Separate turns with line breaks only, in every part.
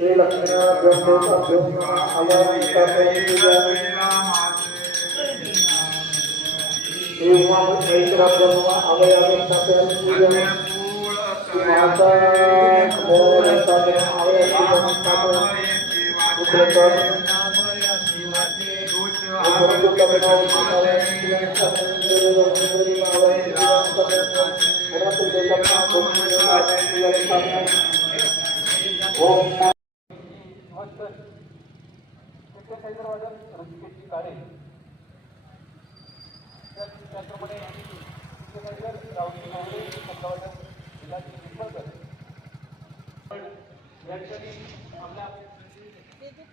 श्री लक्ष्मी ब्रह्म अभ्यम अयम एवं ऐतराब्रह्म अवयवस्थापयामि माता अवयवस्थापयामि अवयवस्थापयामि
पुत्रकं
ओम
डॉक्टर हैदराबाद रणजित काळे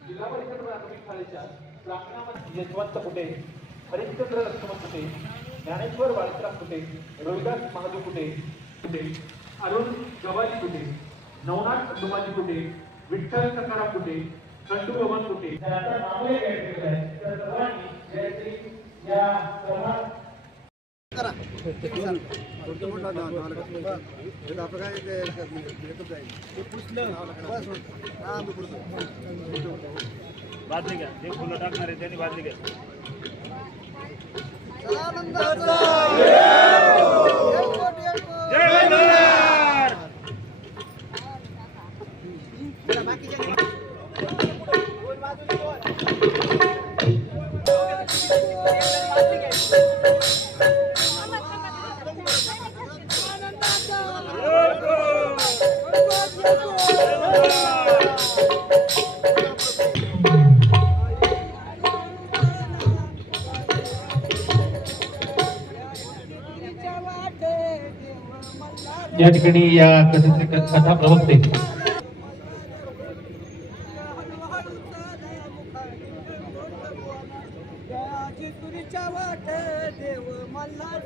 जिल्हा परिषद प्राथमिक शाळेच्या प्रांगणामध्ये यशवंत कुटे हरिश्चंद्र लक्ष्मण कुटे ज्ञानेश्वर बाळीराम कुटे रविदास महादेव कुटे कुटे अरुण गवाजी कुटे नवनाथ खंडोबाजी कुटे विठ्ठल सकाराम कुटे खंडू बबन कुटे
त्यानंतर
नामही केलेलं आहे
त्या सर्वांनी
जयश्री
या सर्वां बादली घ्या. जे फुलं टाकणार आहे त्यांनी बादली घ्या. या
ठिकाणी या कथेचे
कथा प्रवक्ते.
वाट देव मल्हार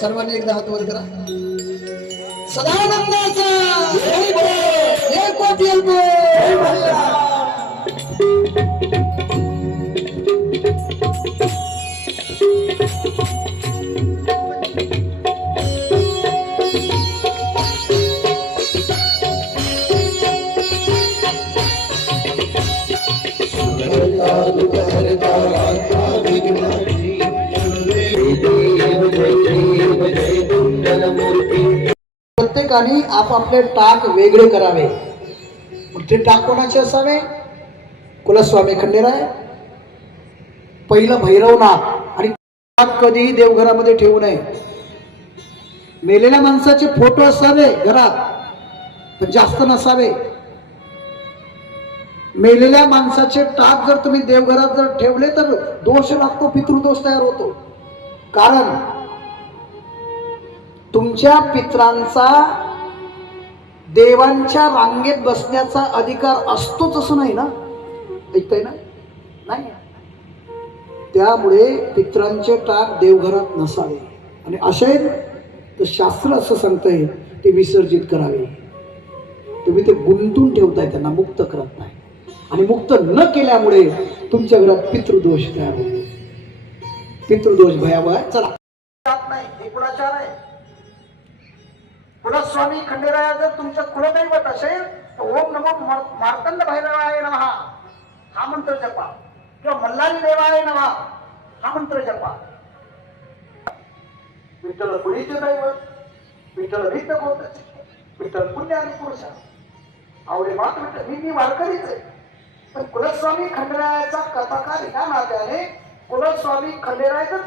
सर्वांनी एकदा हात वर करा. सदानंदाचा जय बोल, जय प्रत्येकाने आपापले टाक वेगळे करावे. मग ते टाक कोणाचे असावे? कुलस्वामी खंडेराय. पहिलं भैरवनाथ आणि टाक कधीही देवघरामध्ये ठेवू नये. मेलेल्या माणसाचे फोटो असावे घरात पण जास्त नसावे. मेलेल्या माणसाचे टाक जर तुम्ही देवघरात जर ठेवले तर दोष लागतो पितृदोष तयार होतो. कारण तुमच्या पित्रांचा देवांच्या रांगेत बसण्याचा अधिकार असतोच असं नाही ना? ऐकताय ना? नाही. त्यामुळे पित्रांचे टाक देवघरात नसावे. आणि असेल तर शास्त्र असं सांगतंय ते विसर्जित करावे. तुम्ही ते गुंतून ठेवताय त्यांना मुक्त करत नाही. आणि मुक्त न केल्यामुळे तुमच्या घरात पितृदोष तयार होतो पितृदोष भयावह चला. नाही आहे. कुलस्वामी खंडेराया जर तुमचं कुलदैवत असेल तर ओम नमो मार्तंड भैरवाय नमहा हा मंत्र जपा. किंवा मल्हारी देवाय नमहा हा मंत्र जपा. विठ्ठल पुढीचे दैवत विठ्ठल भिन्न होत विठ्ठल पुण्य आणि पुरुष. आवडे मात्र मी मी वारकरीच आहे. पण कुलस्वामी खंडेरायाचा कथाकार ह्या नात्याने कुलस्वामी खंडेरायाचं